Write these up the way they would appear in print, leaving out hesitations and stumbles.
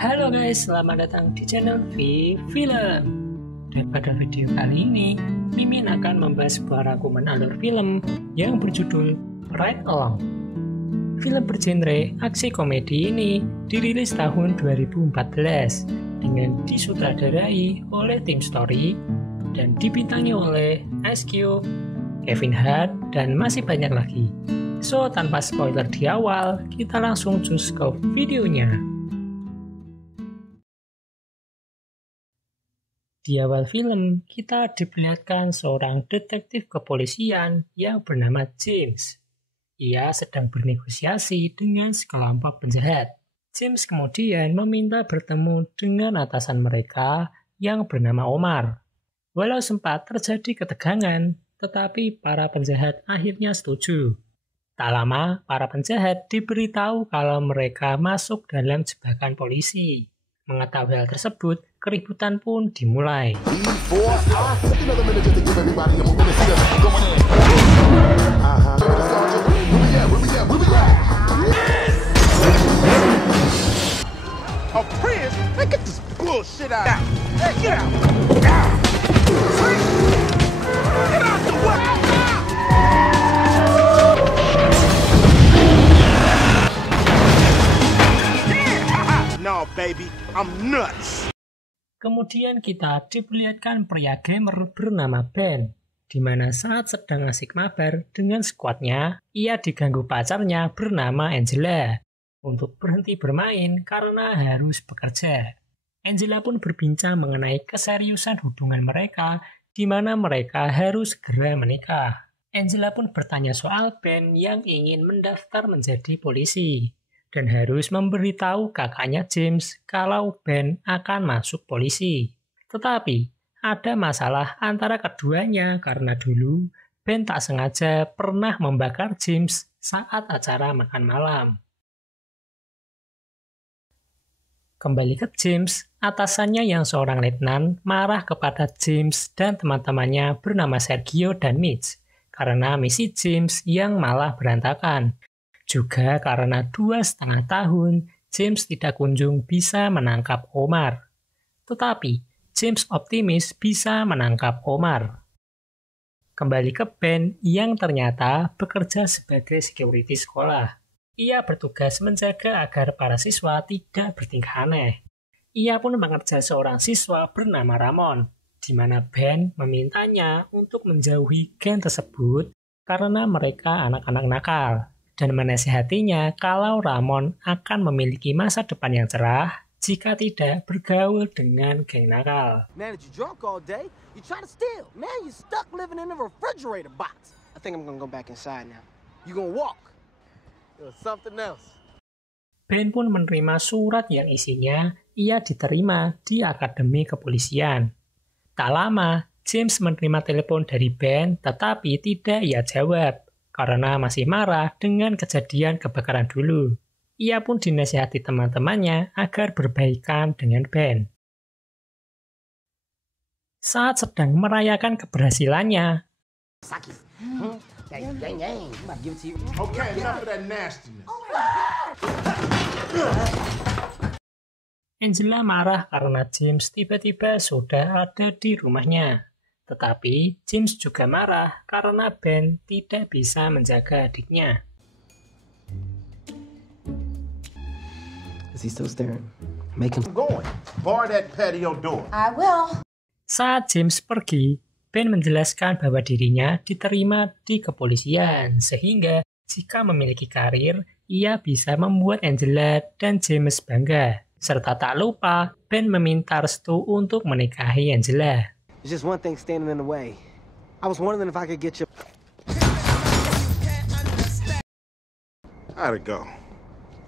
Halo guys, selamat datang di channel V Film. Dan pada video kali ini, Mimin akan membahas sebuah rangkuman alur film yang berjudul Ride Along. Film bergenre aksi komedi ini dirilis tahun 2014 dengan disutradarai oleh Tim Story dan dibintangi oleh Ice Cube, Kevin Hart, dan masih banyak lagi. So, tanpa spoiler di awal, kita langsung cus ke videonya. Di awal film, kita diperlihatkan seorang detektif kepolisian yang bernama James. Ia sedang bernegosiasi dengan sekelompok penjahat. James kemudian meminta bertemu dengan atasan mereka yang bernama Omar. Walau sempat terjadi ketegangan, tetapi para penjahat akhirnya setuju. Tak lama, para penjahat diberitahu kalau mereka masuk dalam jebakan polisi. Mengetahui hal tersebut, keributan pun dimulai. No, baby, I'm nuts. Kemudian kita diperlihatkan pria gamer bernama Ben, di mana saat sedang asik mabar dengan skuadnya, ia diganggu pacarnya bernama Angela untuk berhenti bermain karena harus bekerja. Angela pun berbincang mengenai keseriusan hubungan mereka, di mana mereka harus segera menikah. Angela pun bertanya soal Ben yang ingin mendaftar menjadi polisi dan harus memberitahu kakaknya James kalau Ben akan masuk polisi. Tetapi, ada masalah antara keduanya karena dulu Ben tak sengaja pernah membakar James saat acara makan malam. Kembali ke James, atasannya yang seorang letnan marah kepada James dan teman-temannya bernama Sergio dan Mitch karena misi James yang malah berantakan. Juga karena 2,5 tahun, James tidak kunjung bisa menangkap Omar. Tetapi, James optimis bisa menangkap Omar. Kembali ke Ben yang ternyata bekerja sebagai security sekolah. Ia bertugas menjaga agar para siswa tidak bertingkah aneh. Ia pun mengerja seorang siswa bernama Ramon, di mana Ben memintanya untuk menjauhi geng tersebut karena mereka anak-anak nakal. Dan menasihatinya kalau Ramon akan memiliki masa depan yang cerah jika tidak bergaul dengan geng nakal. Man, you drunk all day. You try to steal. Man, you stuck living in a refrigerator box. I think I'm gonna go back inside now. You gonna walk? Or something else. Ben pun menerima surat yang isinya ia diterima di Akademi Kepolisian. Tak lama, James menerima telepon dari Ben tetapi tidak ia jawab karena masih marah dengan kejadian kebakaran dulu. Ia pun dinasihati teman-temannya agar berbaikan dengan Ben. Saat sedang merayakan keberhasilannya, Angela marah karena James tiba-tiba sudah ada di rumahnya. Tetapi James juga marah karena Ben tidak bisa menjaga adiknya. Is he still staring? Make him going. Bar that patio door. I will. Saat James pergi, Ben menjelaskan bahwa dirinya diterima di kepolisian, sehingga jika memiliki karir, ia bisa membuat Angela dan James bangga. Serta tak lupa, Ben meminta restu untuk menikahi Angela. There's just one thing standing in the way. I was wondering if I could get you. How'd it go?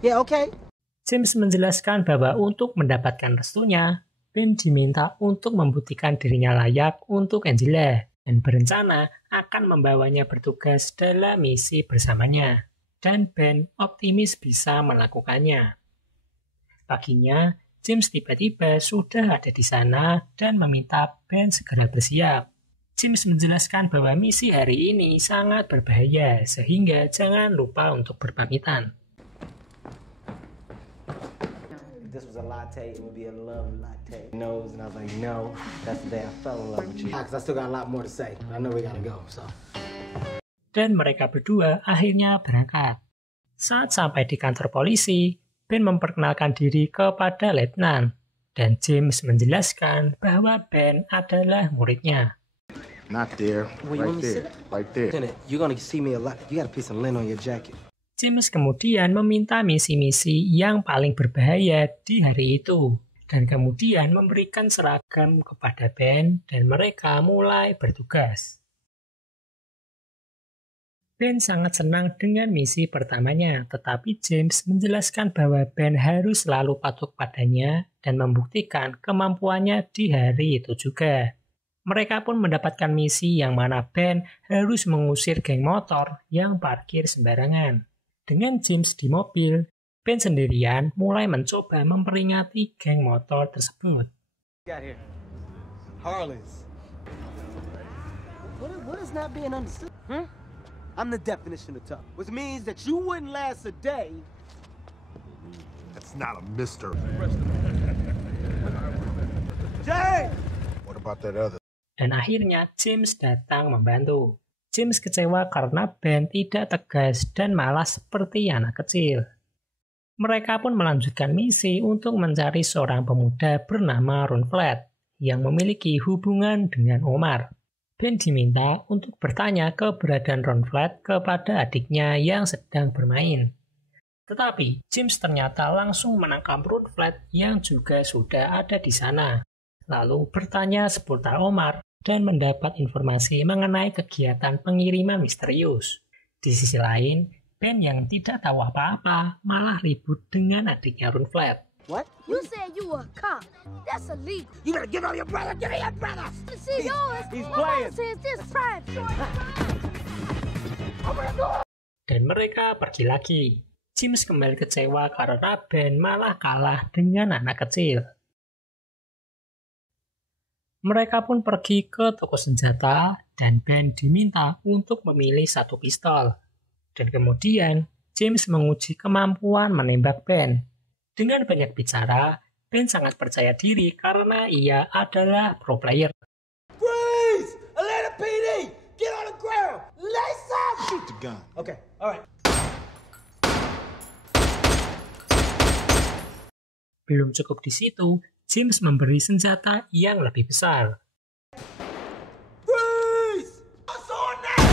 Yeah, okay. James menjelaskan bahwa untuk mendapatkan restunya, Ben diminta untuk membuktikan dirinya layak untuk Angela dan berencana akan membawanya bertugas dalam misi bersamanya. Dan Ben optimis bisa melakukannya. Paginya, James tiba-tiba sudah ada di sana dan meminta Ben segera bersiap. James menjelaskan bahwa misi hari ini sangat berbahaya, sehingga jangan lupa untuk berpamitan. this was a latte, it would be a love latte. Nose, and I was like, no. That's the day I fell in love with you. Because I still got a lot more to say. I know we gotta go, so. Dan mereka berdua akhirnya berangkat. Saat sampai di kantor polisi, Ben memperkenalkan diri kepada letnan. Dan James menjelaskan bahwa Ben adalah muridnya. Not there, right there, right there. Lieutenant, you're gonna see me a lot. You got a piece of lint on your jacket. James kemudian meminta misi-misi yang paling berbahaya di hari itu. Dan kemudian memberikan seragam kepada Ben dan mereka mulai bertugas. Ben sangat senang dengan misi pertamanya, tetapi James menjelaskan bahwa Ben harus selalu patuh padanya dan membuktikan kemampuannya di hari itu juga. Mereka pun mendapatkan misi yang mana Ben harus mengusir geng motor yang parkir sembarangan. Dengan James di mobil, Ben sendirian mulai mencoba memperingati geng motor tersebut. Got here. Harleys. What is not being understood? I'm the definition of tough, which means that you wouldn't last a day. That's not a mister. Jay! What about that other? Dan akhirnya James datang membantu. James kecewa karena Ben tidak tegas dan malah seperti anak kecil. Mereka pun melanjutkan misi untuk mencari seorang pemuda bernama Ron Flat yang memiliki hubungan dengan Omar. Ben diminta untuk bertanya keberadaan Ron Flat kepada adiknya yang sedang bermain. Tetapi James ternyata langsung menangkap Ron Flat yang juga sudah ada di sana. Lalu bertanya seputar Omar dan mendapat informasi mengenai kegiatan pengiriman misterius. Di sisi lain, Ben yang tidak tahu apa-apa malah ribut dengan adiknya Ron Flat. What? You said you were a cop. That's illegal. You better give out your brother. Give me your brother. See yours. He's My playing. mom says this private. Dan mereka pergi lagi. James kembali kecewa karena Ben malah kalah dengan anak kecil. Mereka pun pergi ke toko senjata dan Ben diminta untuk memilih satu pistol. Dan kemudian James menguji kemampuan menembak Ben. Dengan banyak bicara, Ben sangat percaya diri karena ia adalah pro player. Freeze! Atlanta PD! Get on the ground! Lace up! Shoot the gun. Okay, all right. Belum cukup di situ, James memberi senjata yang lebih besar. Freeze! What's on that?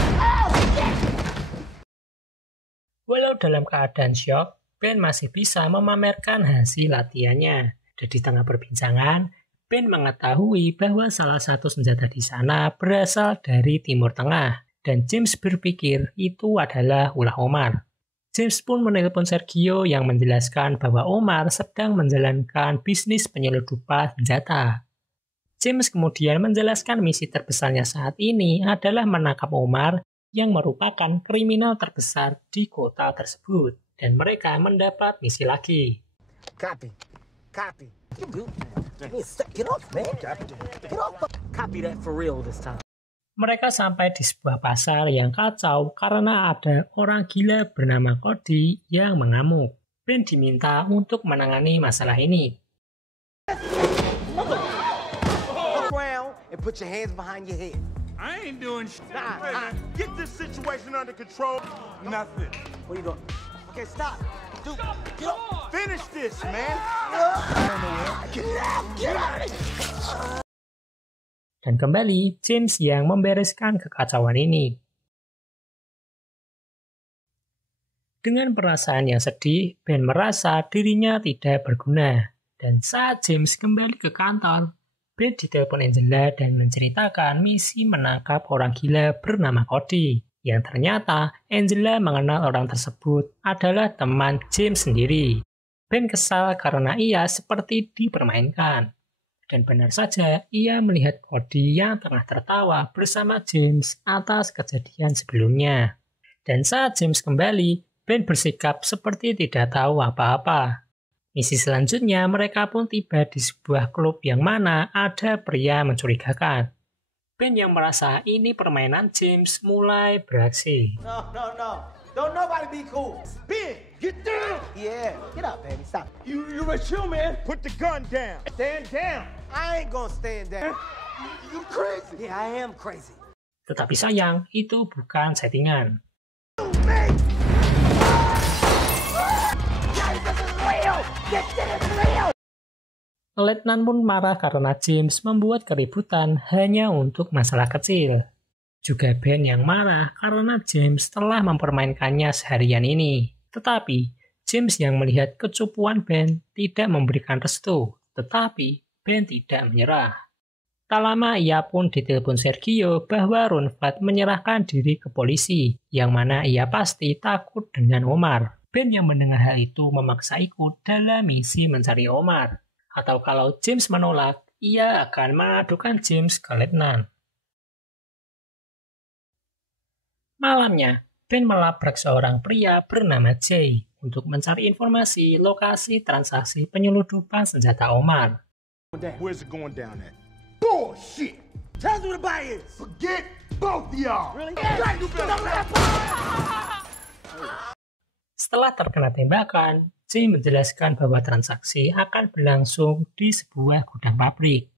Walau dalam keadaan syok, Ben masih bisa memamerkan hasil latihannya. Dan di tengah perbincangan, Ben mengetahui bahwa salah satu senjata di sana berasal dari Timur Tengah. Dan James berpikir itu adalah ulah Omar. James pun menelpon Sergio yang menjelaskan bahwa Omar sedang menjalankan bisnis penyelundupan senjata. James kemudian menjelaskan misi terbesarnya saat ini adalah menangkap Omar yang merupakan kriminal terbesar di kota tersebut. Dan mereka mendapat misi lagi. Copy. Copy. Get off, man. Get off. Copy that for real this time. Mereka sampai di sebuah pasar yang kacau karena ada orang gila bernama Cody yang mengamuk. Ben diminta untuk menangani masalah ini. Ground and put your hands behind your head. I ain't doing shit. Nah. Get this situation under control. Nothing. What are you doing? Okay, stop. Dude, get up. Finish this, man. Get out of here. Dan kembali, James yang membereskan kekacauan ini. Dengan perasaan yang sedih, Ben merasa dirinya tidak berguna. Dan saat James kembali ke kantor, Ben ditelepon Angela dan menceritakan misi menangkap orang gila bernama Cody. Yang ternyata Angela mengenal orang tersebut adalah teman James sendiri. Ben kesal karena ia seperti dipermainkan. Dan benar saja, ia melihat Cody yang tengah tertawa bersama James atas kejadian sebelumnya. Dan saat James kembali, Ben bersikap seperti tidak tahu apa-apa. Misi selanjutnya, mereka pun tiba di sebuah klub yang mana ada pria mencurigakan. Ben yang merasa ini permainan James mulai beraksi. No. Don't nobody be cool. Ben, get down! Yeah, get up, baby. Stop. You right chill, man. Put the gun down. Stand down. I ain't gonna stand there. You crazy. Yeah, I am crazy. Tetapi sayang, itu bukan settingan. Letnan pun marah karena James membuat keributan hanya untuk masalah kecil. Juga Ben yang marah karena James telah mempermainkannya seharian ini. Tetapi James yang melihat kecupuan Ben tidak memberikan restu, tetapi Ben tidak menyerah. Tak lama ia pun ditelepon Sergio bahwa Rundflat menyerahkan diri ke polisi, yang mana ia pasti takut dengan Omar. Ben yang mendengar hal itu memaksa ikut dalam misi mencari Omar. Atau kalau James menolak, ia akan mengadukan James ke Letnan. Malamnya, Ben melabrak seorang pria bernama Jay untuk mencari informasi lokasi transaksi penyeludupan senjata Omar. Where's it going down at? Bullshit. Tell us who the buy is. Forget both of y'all. Really? Setelah terkena tembakan, Jay menjelaskan bahwa transaksi akan berlangsung di sebuah gudang pabrik.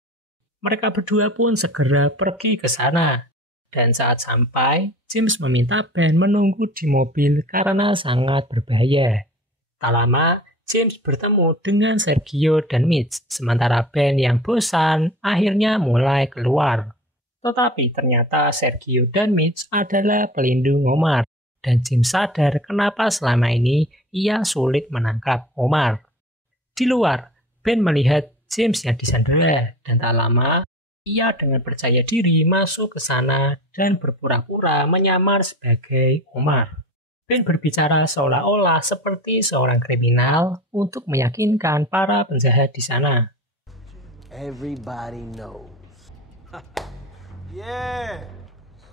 Mereka berdua pun segera pergi ke sana. Dan saat sampai, James meminta Ben menunggu di mobil karena sangat berbahaya. Tak lama, James bertemu dengan Sergio dan Mitch, sementara Ben yang bosan akhirnya mulai keluar. Tetapi ternyata Sergio dan Mitch adalah pelindung Omar. Dan James sadar kenapa selama ini ia sulit menangkap Omar. Di luar, Ben melihat James yang disandera dan tak lama ia dengan percaya diri masuk ke sana dan berpura-pura menyamar sebagai Omar. Ben berbicara seolah-olah seperti seorang kriminal untuk meyakinkan para penjahat di sana. Everybody knows. Yeah.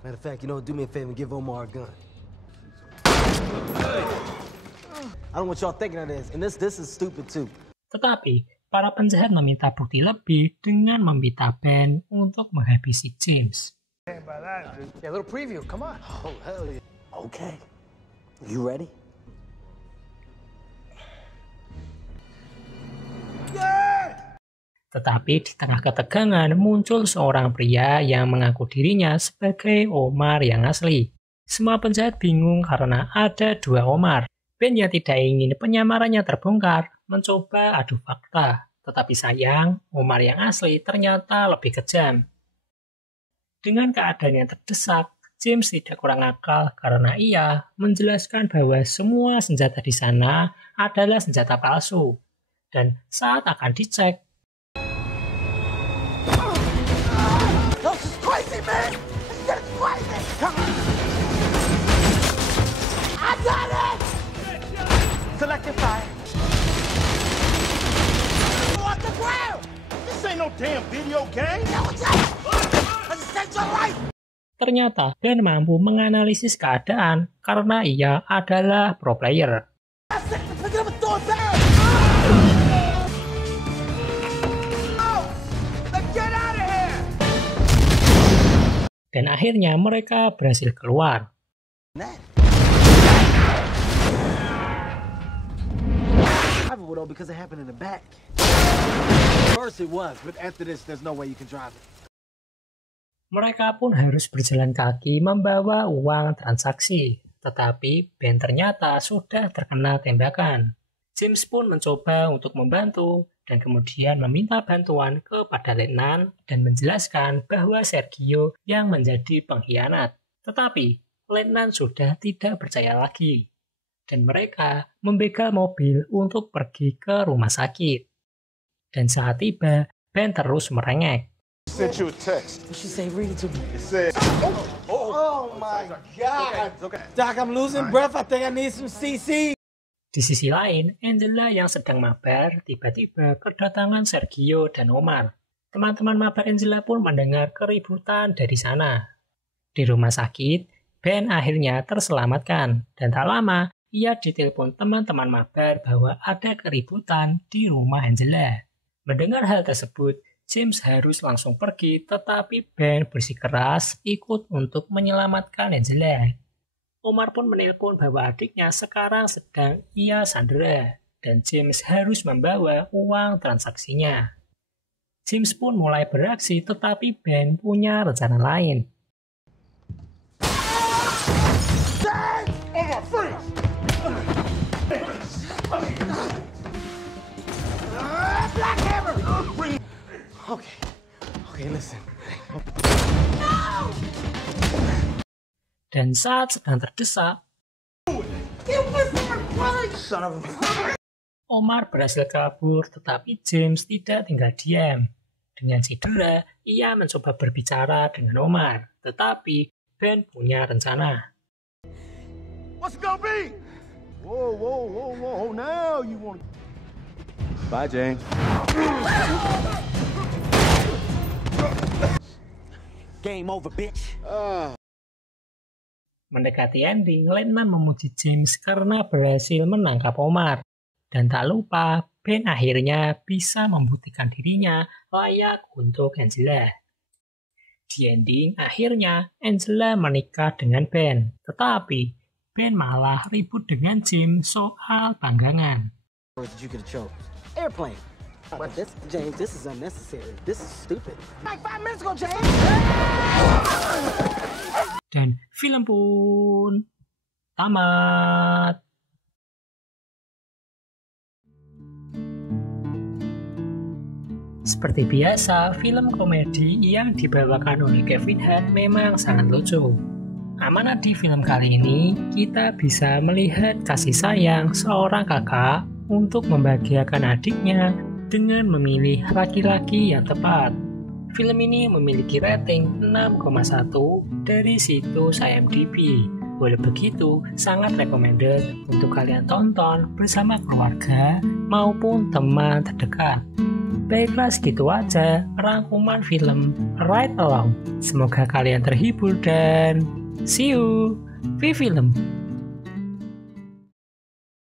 Matter of fact, do me a favor and give Omar a gun. I don't want y'all thinking of this, and this is stupid too. Tetapi, para penjahat meminta bukti lebih dengan meminta Ben untuk menghabisi James. Yeah, a little preview, come on. Oh, hell yeah. Okay. You ready? Tetapi di tengah ketegangan muncul seorang pria yang mengaku dirinya sebagai Omar yang asli. Semua penjahat bingung karena ada dua Omar. Ben yang tidak ingin penyamarannya terbongkar mencoba adu fakta. Tetapi sayang, Omar yang asli ternyata lebih kejam. Dengan keadaan yang terdesak, James tidak kurang akal karena ia menjelaskan bahwa semua senjata di sana adalah senjata palsu. Dan saat akan dicek, This is crazy, man! This is crazy! I got it! Selective fire. On the ground! This ain't no damn video game. ternyata Ben mampu menganalisis keadaan karena ia adalah pro player. Dan akhirnya mereka berhasil keluar. Because it happened in the back. First it was, but after this, there's no way you can drive it. Mereka pun harus berjalan kaki membawa uang transaksi, tetapi Ben ternyata sudah terkena tembakan. James pun mencoba untuk membantu dan kemudian meminta bantuan kepada Letnan dan menjelaskan bahwa Sergio yang menjadi pengkhianat. Tetapi Letnan sudah tidak percaya lagi. Dan mereka membegal mobil untuk pergi ke rumah sakit. Dan saat tiba, Ben terus merengek. Sent you a text. What she say? Read it to me. It said, Oh my God. Doc, I'm losing breath. I think I need some CC. Di sisi lain, Angela yang sedang mabar tiba-tiba kedatangan Sergio dan Omar. Teman-teman mabar Angela pun mendengar keributan dari sana. Di rumah sakit, Ben akhirnya terselamatkan. Dan tak lama, ia ditelepon teman-teman mabar bahwa ada keributan di rumah Angela. Mendengar hal tersebut, James harus langsung pergi, tetapi Ben bersikeras ikut untuk menyelamatkan Angela. Omar pun menelpon bahwa adiknya sekarang sedang ia sandera dan James harus membawa uang transaksinya. James pun mulai beraksi, tetapi Ben punya rencana lain. Omar, freeze! Black Hammer! Okay, listen. Dan saat sedang terdesak, Son of a... Omar berhasil kabur, tetapi James tidak tinggal diam. Dengan cedera, ia mencoba berbicara dengan Omar, tetapi Ben punya rencana. What's it gonna be? Whoa, now you want... Bye, James. Game over, bitch. Mendekati ending, Letnan memuji James karena berhasil menangkap Omar. Dan tak lupa, Ben akhirnya bisa membuktikan dirinya layak untuk Angela. Di ending, akhirnya Angela menikah dengan Ben. Tetapi, Ben malah ribut dengan James soal tanggangan. Or did you get a choke? Airplane. But this, James, this is unnecessary. This is stupid. Like 5 minutes ago, James! Dan film pun tamat. Seperti biasa, film komedi yang dibawakan oleh Kevin Hart memang sangat lucu. Amanah di film kali ini, kita bisa melihat kasih sayang seorang kakak untuk membahagiakan adiknya dengan memilih laki-laki yang tepat. Film ini memiliki rating 6,1 dari situs IMDb. Oleh begitu, sangat recommended untuk kalian tonton bersama keluarga maupun teman terdekat. Baiklah, segitu aja rangkuman film Ride Along. Semoga kalian terhibur dan see you di film.